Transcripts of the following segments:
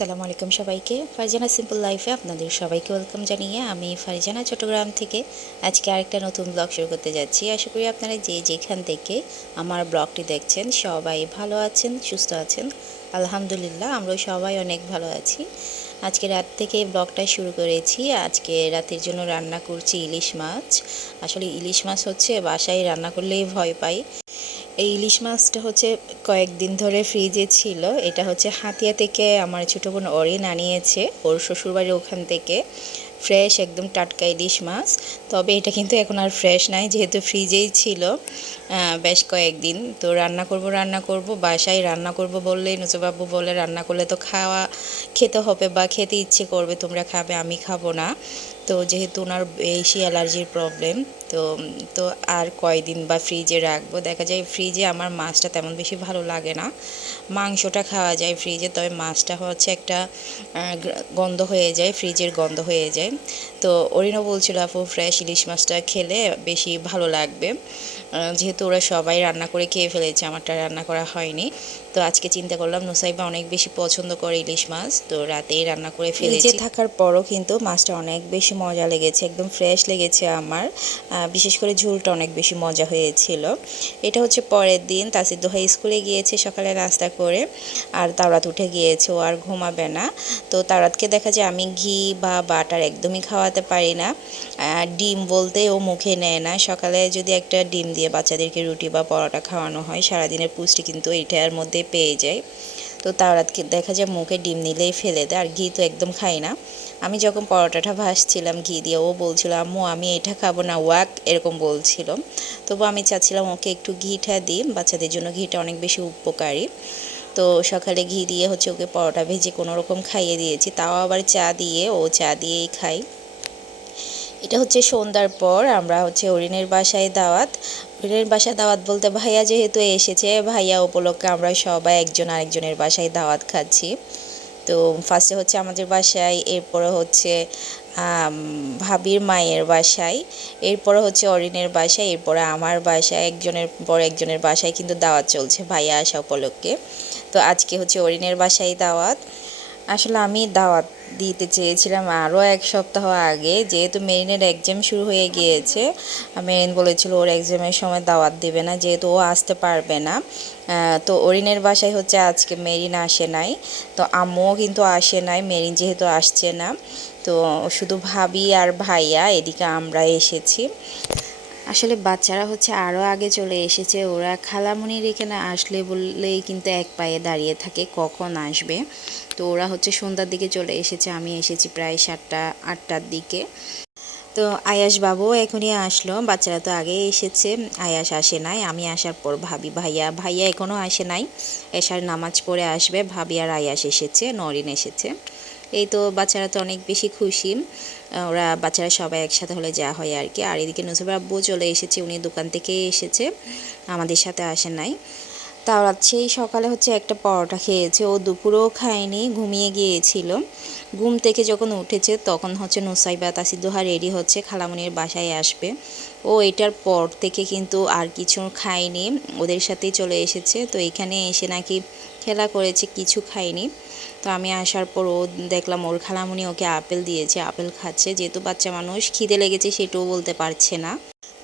আসসালামু আলাইকুম সবাইকে। ফারজানা সিম্পল লাইফে আপনাদের সবাইকে ওয়েলকাম জানিয়ে আমি ফারজানা চট্টগ্রাম থেকে আজকে আরেকটা নতুন ব্লগ শুরু করতে যাচ্ছি। আশা করি আপনারা যে যেখান থেকে আমার ব্লগটি দেখছেন সবাই ভালো আছেন, সুস্থ আছেন। আলহামদুলিল্লাহ আমরা সবাই অনেক ভালো আছি। আজকে রাত থেকে ব্লগটা শুরু করেছি। আজকে রাতের জন্য রান্না করছি ইলিশ মাছ। আসলে ইলিশ মাছ হচ্ছে বাসায় রান্না করলেই ভয় পাই। এই ইলিশ মাছটা হচ্ছে কয়েকদিন ধরে ফ্রিজে ছিল। এটা হচ্ছে হাতিয়া থেকে আমার ছোটো বোন অরিন আনিয়েছে। ওর শ্বশুরবাড়ির ওখান থেকে। ফ্রেশ একদম টাটকা ইলিশ মাছ। তবে এটা কিন্তু এখন আর ফ্রেশ নাই, যেহেতু ফ্রিজেই ছিল বেশ কয়েকদিন। তো রান্না করব রান্না করব, বাসায় রান্না করব বললেই নজরবাবু বলে, রান্না করলে তো খাওয়া, খেতে হবে বা খেতে ইচ্ছে করবে, তোমরা খাবে, আমি খাব না। তো যেহেতু ওনার বেশি অ্যালার্জির প্রবলেম, তো তো আর কয়দিন বা ফ্রিজে রাখব। দেখা যায় ফ্রিজে আমার মাছটা তেমন বেশি ভালো লাগে না। মাংসটা খাওয়া যায় ফ্রিজে, তবে মাছটা হচ্ছে একটা গন্ধ হয়ে যায়, ফ্রিজের গন্ধ হয়ে যায়। তো অরিনও বলছিল, আপু ফ্রেশ ইলিশ মাছটা খেলে বেশি ভালো লাগবে। যেহেতু ওরা সবাই রান্না করে খেয়ে ফেলেছে, আমারটা রান্না করা হয়নি। তো আজকে চিন্তা করলাম নুসাইবা অনেক বেশি পছন্দ করে ইলিশ মাছ তো রাতেই রান্না করে ফেলেছি। থাকার পরও কিন্তু মাছটা অনেক বেশি মজা লেগেছে একদম ফ্রেশ লেগেছে আমার। বিশেষ করে ঝোলটা অনেক বেশি মজা হয়েছিল। এটা হচ্ছে পরের দিন তাসির দোহা স্কুলে গিয়েছে সকালে নাস্তা করে আর তাওরাত উঠে গিয়েছে ও আর ঘুমাবে না। তো তাওরাতকে দেখা যায় আমি ঘি বা বাটার একদমই খাওয়াতে পারি না। ডিম বলতে ও মুখে নেয় না। সকালে যদি একটা ডিম দিয়ে বাচ্চাদেরকে রুটি বা পরোটা খাওয়ানো হয় সারাদিনের পুষ্টি কিন্তু এটার মধ্যে পেয়ে যায়। তো তাওরাতকে দেখা যায় মুখে ডিম নিলেই ফেলে দেয়, আর ঘি তো একদম খাই না। আমি যখন পরোটাটা ভাসছিলাম ঘি দিয়ে, ও বলছিল, আম্মু, আমি এটা খাব না, ওয়াক, এরকম বলছিল। তবু আমি চাচ্ছিলাম ওকে একটু ঘিটা দিই, বাচ্চাদের জন্য ঘিটা অনেক বেশি উপকারী। তো সকালে ঘি দিয়ে হচ্ছে ওকে পরোটা ভেজে কোনো রকম খাইয়ে দিয়েছি, তাও আবার চা দিয়ে, ও চা দিয়েই খাই এটা হচ্ছে সন্ধ্যার পর, আমরা হচ্ছে অরিনের বাসায় দাওয়াত অরিনের বাসায় দাওয়াত বলতে ভাইয়া যেহেতু এসেছে, ভাইয়া উপলক্ষে আমরা সবাই একজন আরেকজনের বাসায় দাওয়াত খাচ্ছি। তো ফার্স্টে হচ্ছে আমাদের বাসায়, এরপরে হচ্ছে ভাবির মায়ের বাসায়, এরপরে হচ্ছে অরিনের বাসায়, এরপরে আমার বাসায়, একজনের পর একজনের বাসায় কিন্তু দাওয়াত চলছে ভাইয়া আসা উপলক্ষে। তো আজকে হচ্ছে অরিনের বাসায় দাওয়াত। আসলে আমি দাওয়াত দিতে চেয়েছিলাম আরও এক সপ্তাহ আগে। যেহেতু মেরিনের এক্সাম শুরু হয়ে গিয়েছে, মেরিন বলেছিল ওর এক্সামের সময় দাওয়াত দেবে না, যেহেতু ও আসতে পারবে না। তো অরিনের বাসায় হচ্ছে আজকে মেরিন আসে নাই। তো আম্মুও কিন্তু আসে নাই, মেরিন যেহেতু আসছে না। তো শুধু ভাবি আর ভাইয়া, এদিকে আমরা এসেছি। আসলে বাচ্চারা হচ্ছে আরও আগে চলে এসেছে, ওরা খালামণির এখানে আসলে বললেই কিন্তু এক পায়ে দাঁড়িয়ে থাকে কখন আসবে। তো ওরা হচ্ছে সন্ধ্যার দিকে চলে এসেছে, আমি এসেছি প্রায় সাতটা, আটটার দিকে। তো আয়াস বাবু এখনই আসলো, বাচ্চারা তো আগে এসেছে, আয়াস আসে নাই, আমি আসার পর ভাবি ভাইয়া ভাইয়া এখনও আসে নাই, এসার নামাজ পড়ে আসবে, ভাবি আর আয়াস এসেছে, নরিন এসেছে। এই তো বাচ্চারা তো অনেক বেশি খুশি। ওরা বাচ্চারা সবাই একসাথে হলে যা হয় আর কি। আর এদিকে নুসুবের আব্বু চলে এসেছে, উনি দোকান থেকে এসেছে, আমাদের সাথে আসে নাই। তাওরাত সেই সকালে হচ্ছে একটা পরোটা খেয়েছে। ও দুপুরেও খায়নি, ঘুমিয়ে গিয়েছিল। ঘুম থেকে যখন উঠেছে তখন হচ্ছে নুসাইবা তাসিদোহা রেডি হচ্ছে, খালামনির বাসায় আসবে। ও এটার পর থেকে কিন্তু আর কিছু খায়নি, ওদের সাথেই চলে এসেছে। তো এখানে এসে নাকি খেলা করেছে, কিছু খায়নি। তো আমি আসার পর ও দেখলাম ওর খালামুনি ওকে আপেল দিয়েছে, আপেল খাচ্ছে। যেহেতু বাচ্চা মানুষ, খিদে লেগেছে সেটাও বলতে পারছে না।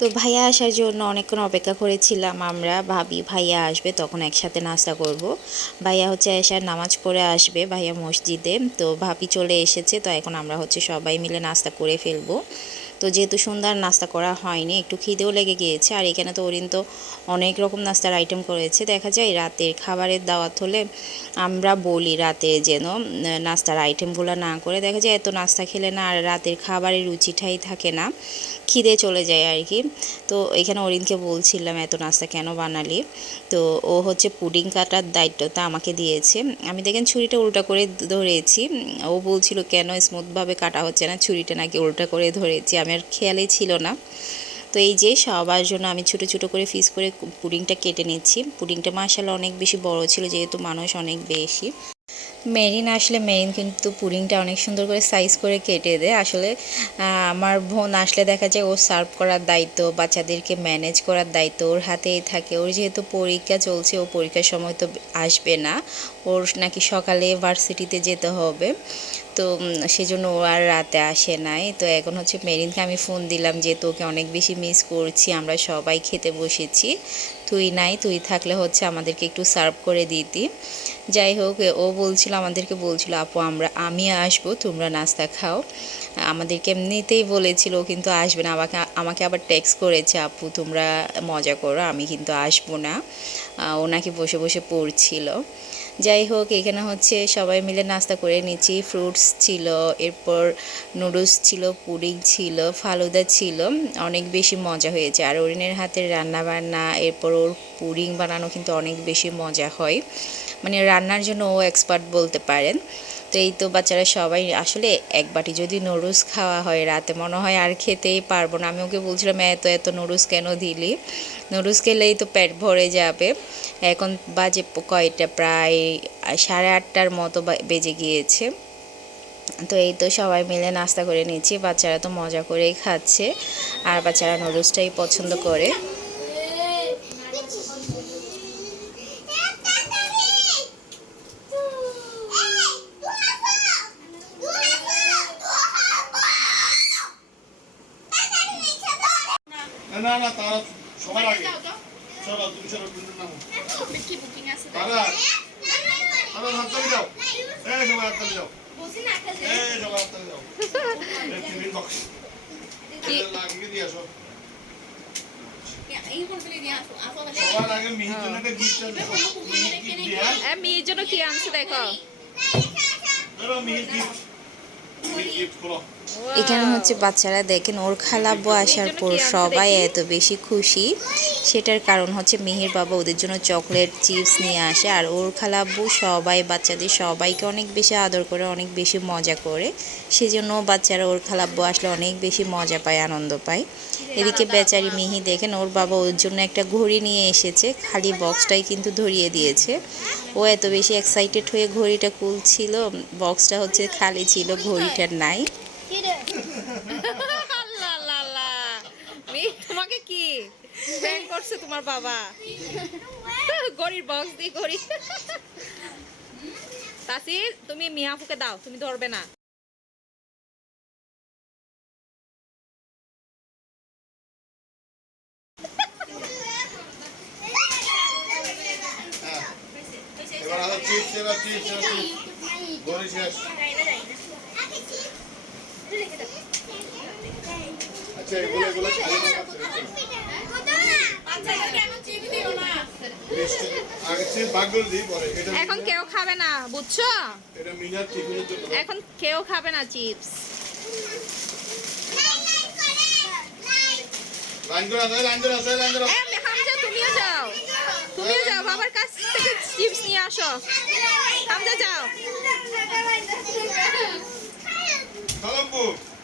তো ভাইয়া আসার জন্য অনেকক্ষণ অপেক্ষা করেছিলাম আমরা। ভাবি ভাইয়া আসবে, তখন একসাথে নাস্তা করব। ভাইয়া হচ্ছে এসার নামাজ পড়ে আসবে, ভাইয়া মসজিদে। তো ভাবি চলে এসেছে, তো এখন আমরা হচ্ছে সবাই মিলে নাস্তা করে ফেলব। তো যেহেতু সন্ধ্যার নাস্তা করা হয়নি, একটু খিদেও লেগে গিয়েছে। আর এখানে তো ওরিন তো অনেক রকম নাস্তার আইটেম করেছে। দেখা যায় রাতের খাবারের দাওয়াত হলে আমরা বলি রাতে যেন নাস্তার আইটেমগুলো না করে। দেখা যায় এত নাস্তা খেলে না আর রাতের খাবারের রুচিটাই থাকে না। খিদে চলে যায় আর কি তো এখানে অরিনকে বলছিলাম, এত নাস্তা কেন বানালি? তো ও হচ্ছে পুডিং কাটার দায়িত্বটা আমাকে দিয়েছে। আমি দেখেন ছুরিটা উল্টা করে ধরেছি। ও বলছিল, কেন স্মুথভাবে কাটা হচ্ছে না? ছুরিটা নাকি উল্টা করে ধরেছি। আমি আর খেয়ালই ছিল না। তো এই যে সবার জন্য আমি ছোটো ছোটো করে পিস করে পুডিংটা কেটে নিচ্ছি। পুডিংটা মাসাল্লাহ অনেক বেশি বড় ছিল, যেহেতু মানুষ অনেক বেশি। মেরিন আসলে মেরিন কিন্তু পুডিংটা অনেক সুন্দর করে সাইজ করে কেটে দেয় আসলে আমার বোন আসলে দেখা যায় ও সার্ভ করার দায়িত্ব, বাচ্চাদেরকে ম্যানেজ করার দায়িত্ব ওর হাতেই থাকে। ওর যেহেতু পরীক্ষা চলছে, ও পরীক্ষার সময় তো আসবে না। ওর নাকি সকালে ভার্সিটিতে যেতে হবে। তো সেজন্য ও আর রাতে আসে নাই। তো এখন হচ্ছে মেরিনকে আমি ফোন দিলাম যে, তোকে অনেক বেশি মিস করছি, আমরা সবাই খেতে বসেছি। তুই নাই, তুই থাকলে হচ্ছে আমাদেরকে একটু সার্ভ করে দিতি। যাই হোক, ও বলছিল, আমাদেরকে বলছিল, আপু, আমরা, আমি আসব, তোমরা নাস্তা খাও। আমাদেরকে এমনিতেই বলেছিল কিন্তু আসবে না। আমাকে আমাকে আবার টেক্সট করেছে আপু তোমরা মজা করো আমি কিন্তু আসব না। আহ, ও নাকি বসে বসে পড়ছিল। যাই হোক এখানে হচ্ছে সবাই মিলে নাস্তা করে নিচ্ছি। ফ্রুটস ছিল এরপর নুডলস ছিল পুডিং ছিল ফালুদা ছিল। অনেক বেশি মজা হয়েছে। আর অরিনের হাতের রান্না বান্না এরপর ওর পুডিং বানানো কিন্তু অনেক বেশি মজা হয়। মানে রান্নার জন্য ও এক্সপার্ট বলতে পারেন। তো এই তো বাচ্চারা সবাই, আসলে এক বাটি যদি নুডলস খাওয়া হয়, রাতে মনে হয় আর খেতেই পারব না। আমি ওকে বলছিলাম, এত এত নুডলস কেন দিলি? নুডলস খেলেই তো পেট ভরে যাবে। এখন বাজে কয়টা? প্রায় সাড়ে আটটার মতো বেজে গিয়েছে। তো এই তো সবাই মিলে নাস্তা করে নিচ্ছি। বাচ্চারা তো মজা করেই খাচ্ছে। আর বাচ্চারা নুডলসটাই পছন্দ করে না না না তারা সবার আগে। চলো তুমি চলো তুমি নামো তারা তারা হাততালি দাও। এই সবাই হাততালি দাও। এই সবাই হাততালি দাও। এই টিফিন বক্স লাগিয়ে দিয়ে আসো। সবার আগে মিহির জন্য মেয়ের কি আনছে দেখো? ধরো মিহির গিফট গিফট করো। এখানে হচ্ছে বাচ্চারা দেখেন, ওর খালাব্বু আসার পর সবাই এত বেশি খুশি। সেটার কারণ হচ্ছে মেহের বাবা ওদের জন্য চকলেট, চিপস নিয়ে আসে, আর ওর খালাব্বু সবাই, বাচ্চাদের সবাইকে অনেক বেশি আদর করে, অনেক বেশি মজা করে। সেজন্য বাচ্চারা ওর খালাব্বু আসলে অনেক বেশি মজা পায়, আনন্দ পায়। এদিকে বেচারি মিহি দেখেন, ওর বাবা ওর জন্য একটা ঘড়ি নিয়ে এসেছে, খালি বক্সটাই কিন্তু ধরিয়ে দিয়েছে। ও এত বেশি এক্সাইটেড হয়ে ঘড়িটা খুলছিল, বক্সটা হচ্ছে খালি ছিল ঘড়িটার নাই আল্লাহ আল্লাহ আল্লাহ মেয়ে তোমাকে কি ব্যাং করছে তোমার বাবা। গড়ির বক্স দিয়ে গড়ি তাসির, তুমি মিয়াফুকে দাও, তুমি ধরবে না। আচ্ছা খালি আগে চিপস ভাগ করে দিই পরে এটা এখন কেউ খাবে না বুঝছ? এখন কেউ খাবে না চিপস। তুমিও যাও। তুমিও যাও বাবার কাছ থেকে চিপস নিয়ে আসো। হামজা যাও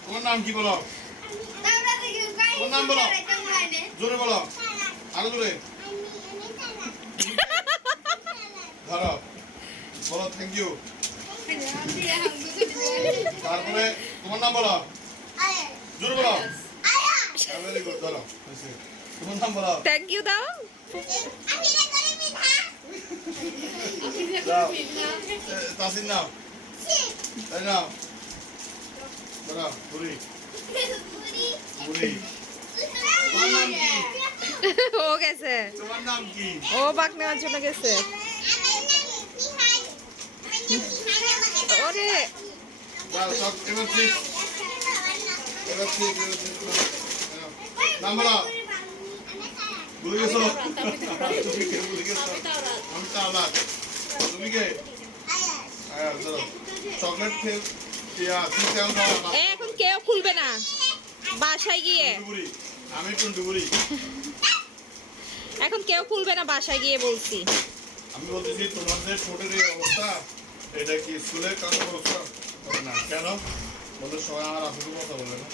তোমার নাম কি বলো? জোরে বলো। জোরে ধরো। বলো থ্যাংক ইউ তারপরে তোমার নাম বলো। জোরে বলো। ভেরি গুড ধরো। তোমার নাম বলো। থ্যাংক ইউ দাও। তাসির নাম তাই নাও। ধরো বুড়ি। বুড়ি। তোমার নাম কি? ও গেছে। তোমার নাম কি? ও বাক নেওয়ার জন্য গেছে। ওরে। এখন কেউ খুলবে না। বাসায় গিয়ে। আমি টুন্ডুবুড়ি এখন কেউ খুলবে না বাসায় গিয়ে বলছি। আমি বলতেছি তোমার যে ঠোঁটের এই অবস্থা এটা কি স্কুলের কাজ অবস্থা? না। কেন? বলে সবাই আমার আসলে কথা বলে না।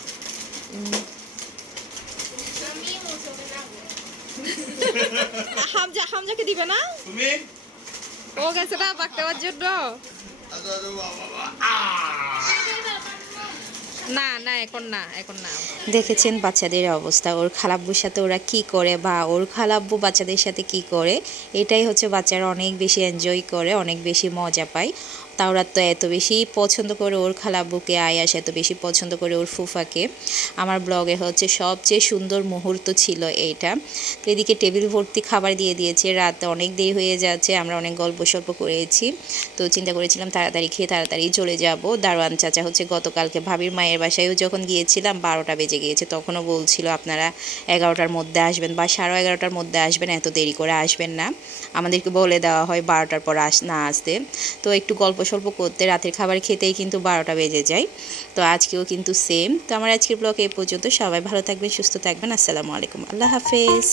হামজা হামজাকে দিবে না? তুমি? ও গেছে না বাক দেওয়ার জন্য আচ্ছা আচ্ছা বাবা বাবা আহ! না না, এখন না এখন না। দেখেছেন বাচ্চাদের অবস্থা, ওর খালাব্বুর সাথে ওরা কি করে বা ওর খালাব্বু বাচ্চাদের সাথে কি করে, এটাই হচ্ছে বাচ্চারা অনেক বেশি এনজয় করে, অনেক বেশি মজা পায়। তাওরা তো এত বেশি পছন্দ করে ওর খালাব্বুকে আয়াস এত বেশি পছন্দ করে ওর ফুফাকে। আমার ব্লগে হচ্ছে সবচেয়ে সুন্দর মুহূর্ত ছিল এইটা। তো এদিকে টেবিল ভর্তি খাবার দিয়ে দিয়েছে, রাত অনেক দেরি হয়ে যাচ্ছে, আমরা অনেক গল্প সল্প করেছি। তো চিন্তা করেছিলাম তাড়াতাড়ি খেয়ে তাড়াতাড়ি চলে যাব। দারোয়ান চাচা হচ্ছে গতকালকে ভাবির মায়ের বাসায়ও যখন গিয়েছিলাম, বারোটা বেজে গিয়েছে, তখনও বলছিল আপনারা এগারোটার মধ্যে আসবেন বা সাড়ে এগারোটার মধ্যে আসবেন, এত দেরি করে আসবেন না। আমাদেরকে বলে দেওয়া হয় বারোটার পর আস, না আসতে। তো একটু গল্প সল্প করতে রাতের খাবার খেতেই কিন্তু বারোটা বেজে যায়। তো আজকেও কিন্তু সেম তো আমার আজকের ব্লগ এই পর্যন্ত সবাই ভালো থাকবেন, সুস্থ থাকবেন। আসসালামু আলাইকুম। আল্লাহ হাফেজ।